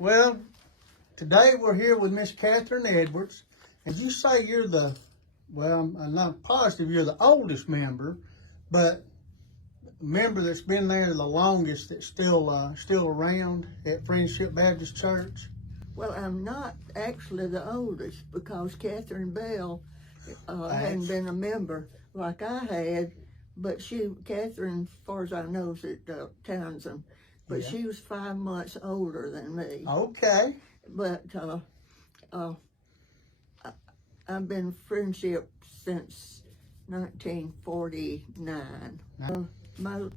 Well, today we're here with Miss Catherine Edwards, and you say you're I'm not positive you're the oldest member, but member that's been there the longest that's still around at Friendship Baptist Church. Well, I'm not actually the oldest because Catherine Bell hadn't been a member like I had, but Catherine, as far as I know, is at Townsend, but she was 5 months older than me. Okay. But I've been Friendship since 1949. My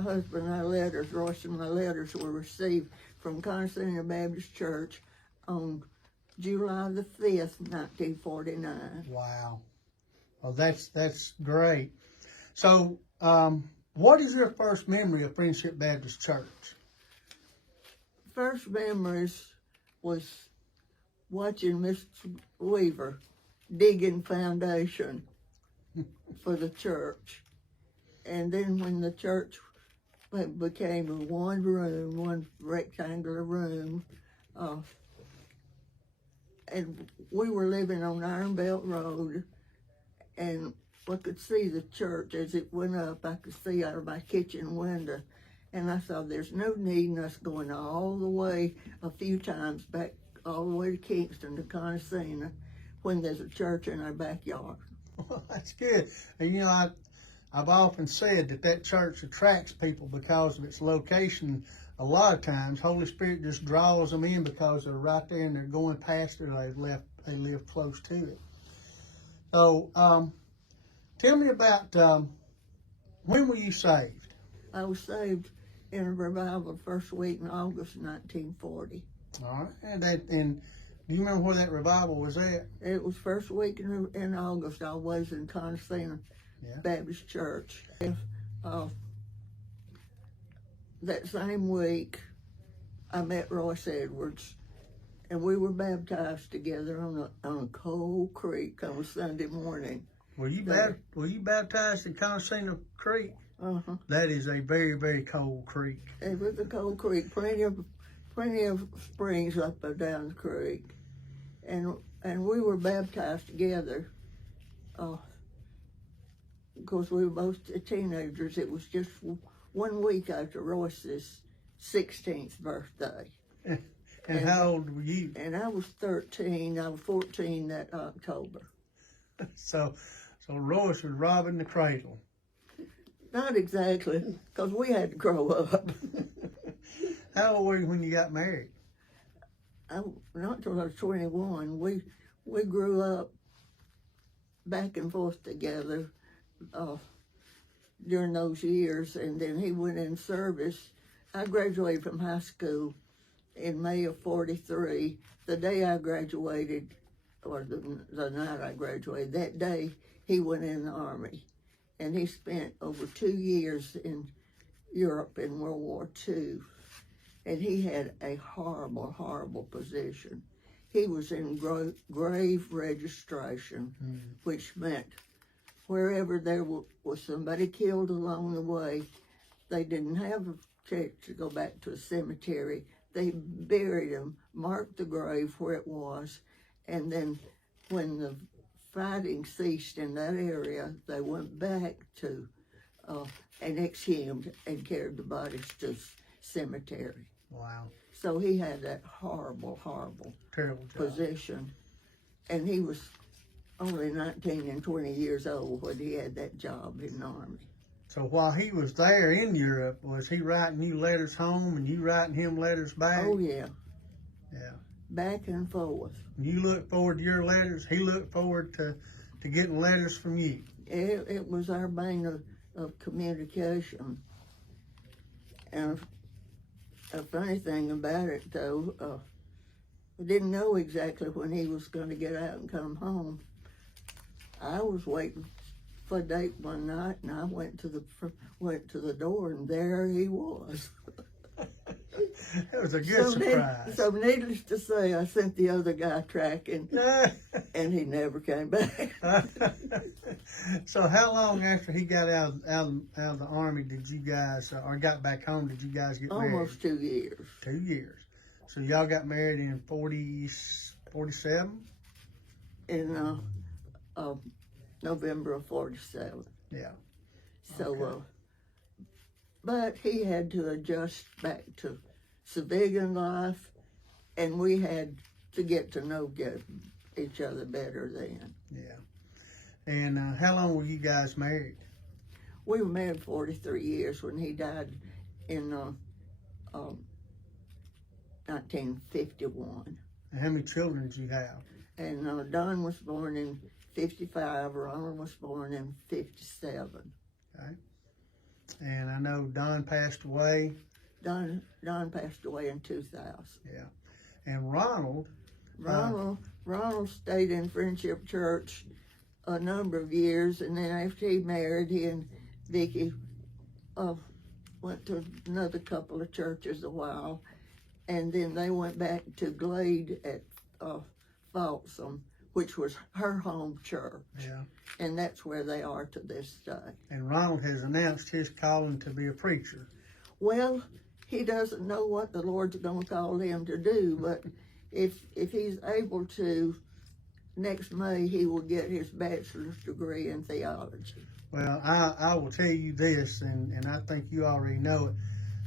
husband and Royce and my letters were received from Constantine Baptist Church on July the 5th, 1949. Wow. Well, that's great. So, what is your first memory of Friendship Baptist Church? First memories was watching Mr. Weaver digging foundation for the church. And then when the church became one rectangular room, and we were living on Iron Belt Road, and I could see the church as it went up. I could see out of my kitchen window, and I thought there's no need in us going all the way a few times back all the way to Kingston to Conisina when there's a church in our backyard. Well, that's good. And I've often said that church attracts people because of its location. A lot of times, Holy Spirit just draws them in because they're right there and they're going past it, or they live close to it. So, tell me about when were you saved? I was saved in a revival the first week in August 1940. All right, and do you remember where that revival was at? It was first week in August. I was in Conisina Baptist Church. That same week, I met Royce Edwards, and we were baptized together on a cold creek on a Sunday morning. Were you baptized in Conisina Creek? Uh-huh. That is a very, very cold creek. It was a cold creek. Plenty of springs up and down the creek, and we were baptized together. Because we were both teenagers. It was just 1 week after Royce's 16th birthday. And how old were you? And I was 13. I was 14 that October. So Royce was robbing the cradle. Not exactly, because we had to grow up. How old were you when you got married? Not until I was 21. We grew up back and forth together during those years, and then he went in service. I graduated from high school in May of 43. The day I graduated, or the night I graduated, that day he went in the Army, and he spent over 2 years in Europe in World War II, and he had a horrible, horrible position. He was in grave registration, which meant wherever there was somebody killed along the way, they didn't have a chance to go back to a cemetery. They buried him, marked the grave where it was, and then when the fighting ceased in that area, they went back to and exhumed and carried the bodies to cemetery. Wow. So he had that horrible, horrible terrible position, and he was only 19 and 20 years old when he had that job in the Army. So while he was there in Europe, was he writing you letters home and you writing him letters back? Oh, yeah. Yeah. Back and forth. You look forward to your letters. He looked forward to getting letters from you. It was our bane of communication. And a funny thing about it, though, we didn't know exactly when he was going to get out and come home. I was waiting for a date one night, and I went to the door, and there he was. It was a good surprise. So needless to say, I sent the other guy tracking, and he never came back. So how long after he got out of the Army did you guys, or got back home, did you guys get married? Almost 2 years. 2 years. So y'all got married in 47? In November of 47. Yeah. So, Okay. but he had to adjust back to civilian life, and we had to get to know each other better then. Yeah. And how long were you guys married? We were married 43 years when he died in 1951. And how many children did you have? And Don was born in 55. Ronald was born in 57. Okay. And I know Don passed away. Don passed away in 2000. Yeah. And Ronald stayed in Friendship Church a number of years, and then after he married, he and Vicky went to another couple of churches a while, and then they went back to Glade at Folsom, which was her home church. Yeah. And that's where they are to this day. And Ronald has announced his calling to be a preacher. Well, he doesn't know what the Lord's going to call him to do, but if he's able to, next May he will get his bachelor's degree in theology. Well, I will tell you this, and I think you already know it.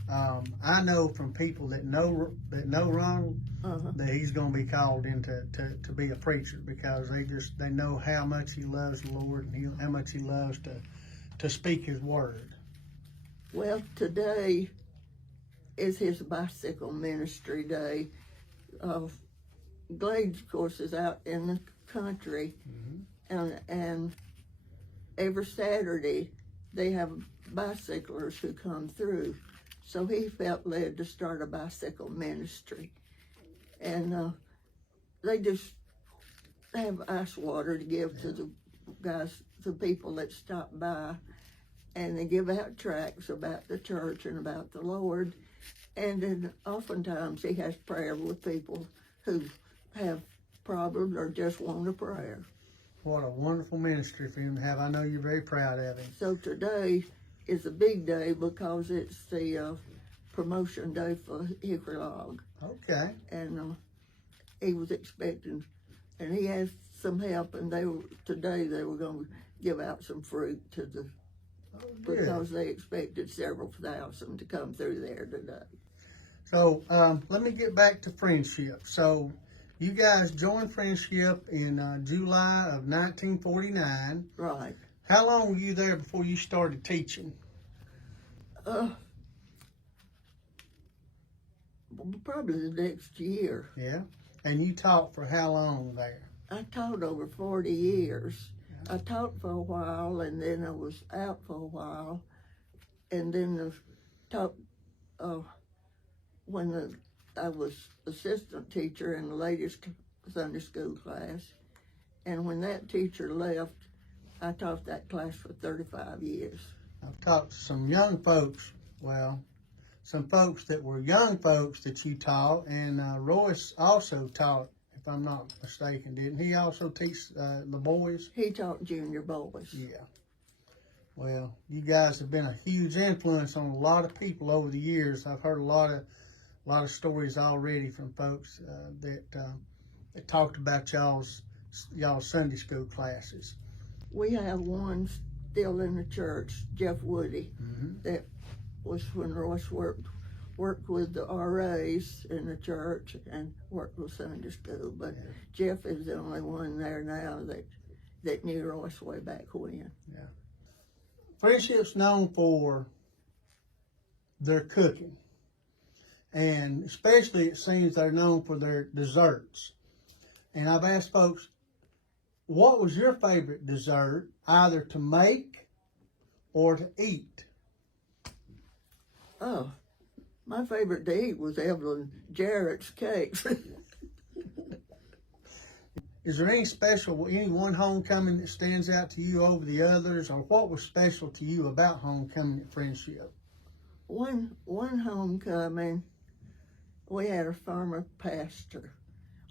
I know from people that know Ronald that he's going to be called in to be a preacher, because they know how much he loves the Lord and how much he loves to speak His word. Well, today is his bicycle ministry day. Glade, of course, is out in the country, and every Saturday they have bicyclers who come through. So he felt led to start a bicycle ministry. And they just have ice water to give to the guys, the people that stop by. And they give out tracts about the church and about the Lord. And then oftentimes he has prayer with people who have problems or just want a prayer. What a wonderful ministry for him to have. I know you're very proud of him. So today is a big day because it's the promotion day for Hickory Log. Okay. And he was expecting, and he asked some help, and today they were going to give out some fruit to the, because they expected several thousand to come through there today. So let me get back to Friendship. So you guys joined Friendship in July of 1949. Right. How long were you there before you started teaching? Probably the next year. Yeah. And you taught for how long there? I taught over 40 years. Yeah. I taught for a while, and then I was out for a while, and then taught when I was assistant teacher in the latest Sunday school class, and when that teacher left, I taught that class for 35 years. I've taught some young folks, some folks that were young folks that you taught, and Royce also taught, if I'm not mistaken, didn't he also teach the boys? He taught junior boys. Yeah. Well, you guys have been a huge influence on a lot of people over the years. I've heard a lot of stories already from folks that talked about y'all's Sunday school classes. We have one still in the church, Jeff Woody, that was when Royce worked with the RAs in the church and worked with Sunday school. But Jeff is the only one there now that knew Royce way back when. Yeah. Friendship's known for their cooking, and especially it seems they're known for their desserts. And I've asked folks, what was your favorite dessert, either to make or to eat? Oh, my favorite to eat was Evelyn Jarrett's cakes. Is there any one homecoming that stands out to you over the others, or what was special to you about homecoming at Friendship? One homecoming, we had a former pastor.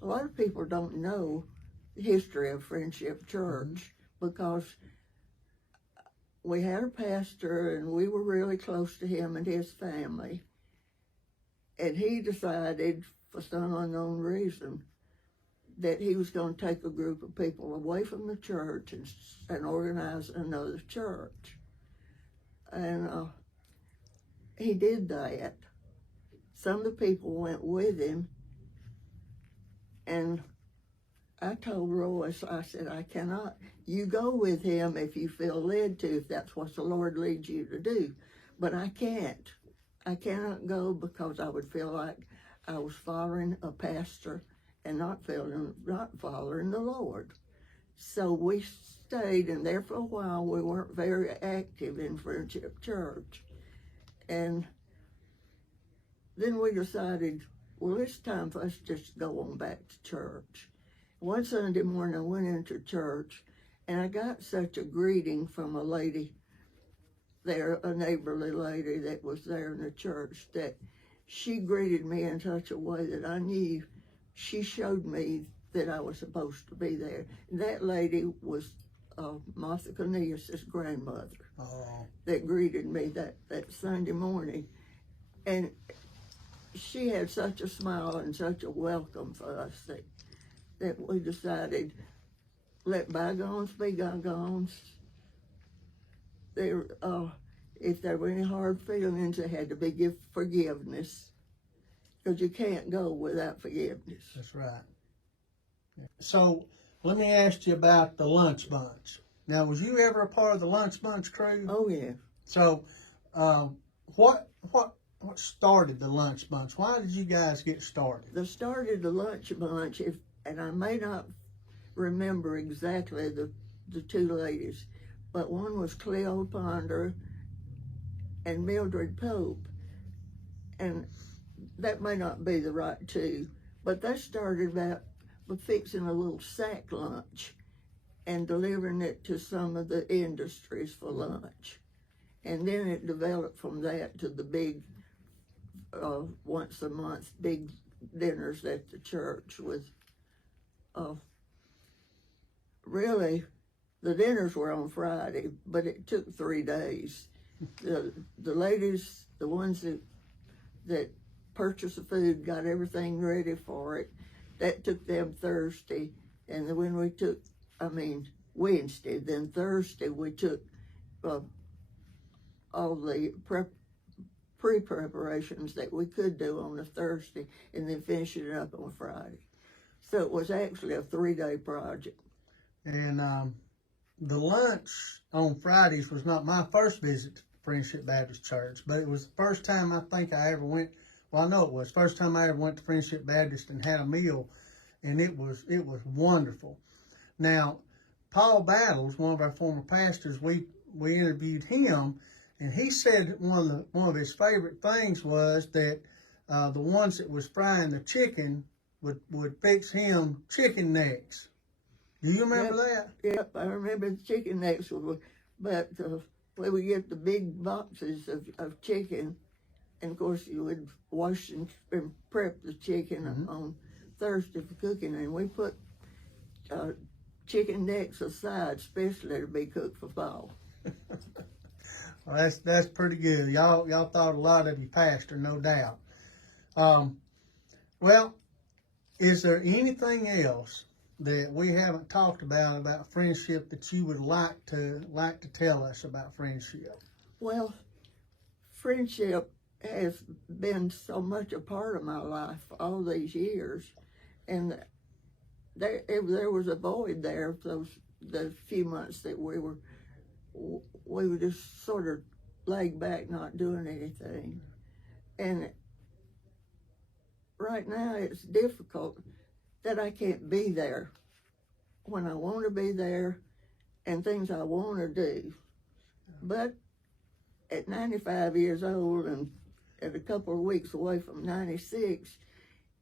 A lot of people don't know the history of Friendship Church because we had a pastor and we were really close to him and his family. And he decided for some unknown reason, that he was going to take a group of people away from the church and organize another church. And he did that. Some of the people went with him, and I told Royce, I said, I cannot, you go with him if you feel led to, if that's what the Lord leads you to do. But I can't. I cannot go because I would feel like I was following a pastor and not following the Lord. So we stayed, and there for a while we weren't very active in Friendship Church. And then we decided, well, it's time for us to just go on back to church. One Sunday morning I went into church, and I got such a greeting from a lady there, a neighborly lady that was there in the church, that she greeted me in such a way that I knew she showed me that I was supposed to be there. And that lady was Martha Cornelius' grandmother that greeted me that Sunday morning. And she had such a smile and such a welcome for us that we decided, let bygones be bygones. If there were any hard feelings, there had to be forgiveness, because you can't go without forgiveness. That's right. So let me ask you about the lunch bunch. Now, was you ever a part of the lunch bunch crew? Oh yeah. So, what started the lunch bunch? Why did you guys get started? The start of the lunch bunch, and I may not remember exactly the two ladies, but one was Cleo Ponder and Mildred Pope, and that may not be the right two, but they started about fixing a little sack lunch and delivering it to some of the industries for lunch. And then it developed from that to the big, once a month, big dinners at the church with, really, the dinners were on Friday, but it took 3 days. The ladies, the ones that purchased the food, got everything ready for it. That took them Thursday, and then when we took, Wednesday, then Thursday we took all the pre-preparations that we could do on a Thursday, and then finishing it up on Friday. So it was actually a 3-day project. And the lunch on Fridays was not my first visit to Friendship Baptist Church, but it was the first time I think I ever went. Well, I know it was first time I ever went to Friendship Baptist and had a meal, and it was wonderful. Now, Paul Battles, one of our former pastors, we interviewed him, and he said that one of his favorite things was that the ones that was frying the chicken would fix him chicken necks. Do you remember that? Yep, I remember the chicken necks, but we would get the big boxes of chicken, and of course you would wash and prep the chicken on Thursday for cooking, and we put chicken necks aside, especially to be cooked for fall. Well, that's pretty good. Y'all thought a lot of your pastor, no doubt. Well, is there anything else that we haven't talked about friendship that you would like to tell us about friendship? Well, friendship has been so much a part of my life all these years, and there was a void there for the few months that we were just sort of laid back, not doing anything. And right now it's difficult that I can't be there when I want to be there and things I want to do. But at 95 years old and at a couple of weeks away from 96,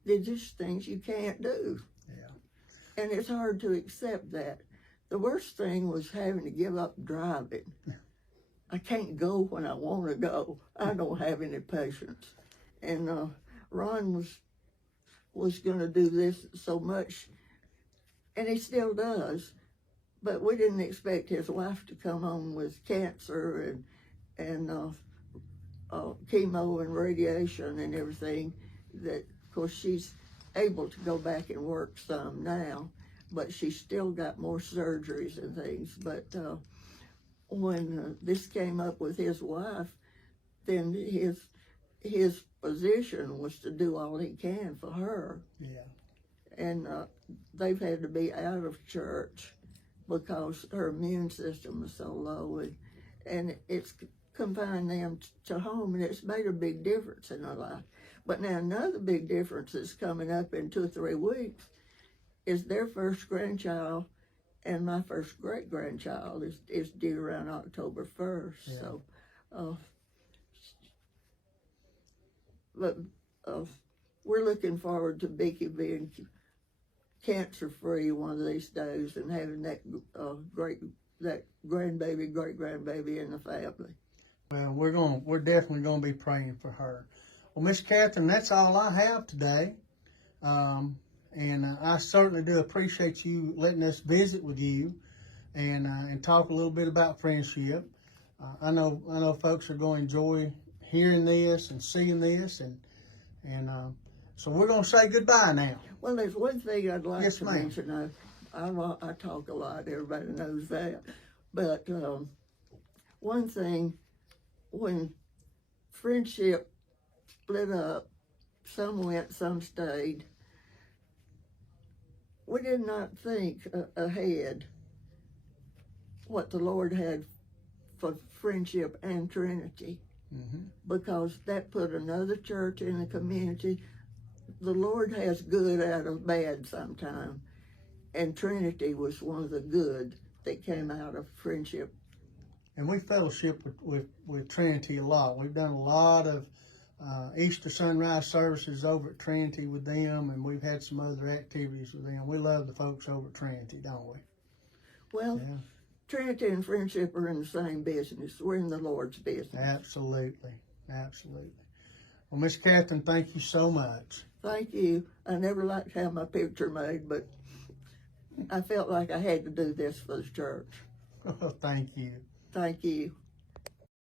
there's just things you can't do. Yeah. And it's hard to accept that. The worst thing was having to give up driving. I can't go when I want to go. I don't have any patience. And Ron was going to do this so much, and he still does, but we didn't expect his wife to come home with cancer and chemo and radiation and everything. That, of course, she's able to go back and work some now, but she's still got more surgeries and things. But when this came up with his wife, then his position was to do all he can for her. Yeah. And they've had to be out of church because her immune system is so low, and it's confined them to home, and it's made a big difference in her life. But now another big difference that's coming up in 2 or 3 weeks is their first grandchild, and my first great-grandchild is due around October 1st. Yeah. So, but we're looking forward to Becky being cancer-free one of these days and having that great grandbaby in the family. Well, we're definitely gonna be praying for her. Well, Miss Catherine, that's all I have today, and I certainly do appreciate you letting us visit with you and talk a little bit about friendship. I know folks are going to enjoy hearing this and seeing this, and so we're gonna say goodbye now. Well, there's one thing I'd like Yes, to ma'am. mention. I talk a lot. Everybody knows that. But one thing, when friendship split up, some went, some stayed. We did not think ahead what the Lord had for friendship and Trinity, because that put another church in the community. The Lord has good out of bad sometime, and Trinity was one of the good that came out of friendship. And we fellowship with Trinity a lot. We've done a lot of Easter sunrise services over at Trinity with them, and we've had some other activities with them. We love the folks over at Trinity, don't we? Well, Yeah. Trinity and friendship are in the same business. We're in the Lord's business. Absolutely. Well, Miss Catherine, thank you so much. Thank you. I never liked to have my picture made, but I felt like I had to do this for the church. Thank you. Thank you.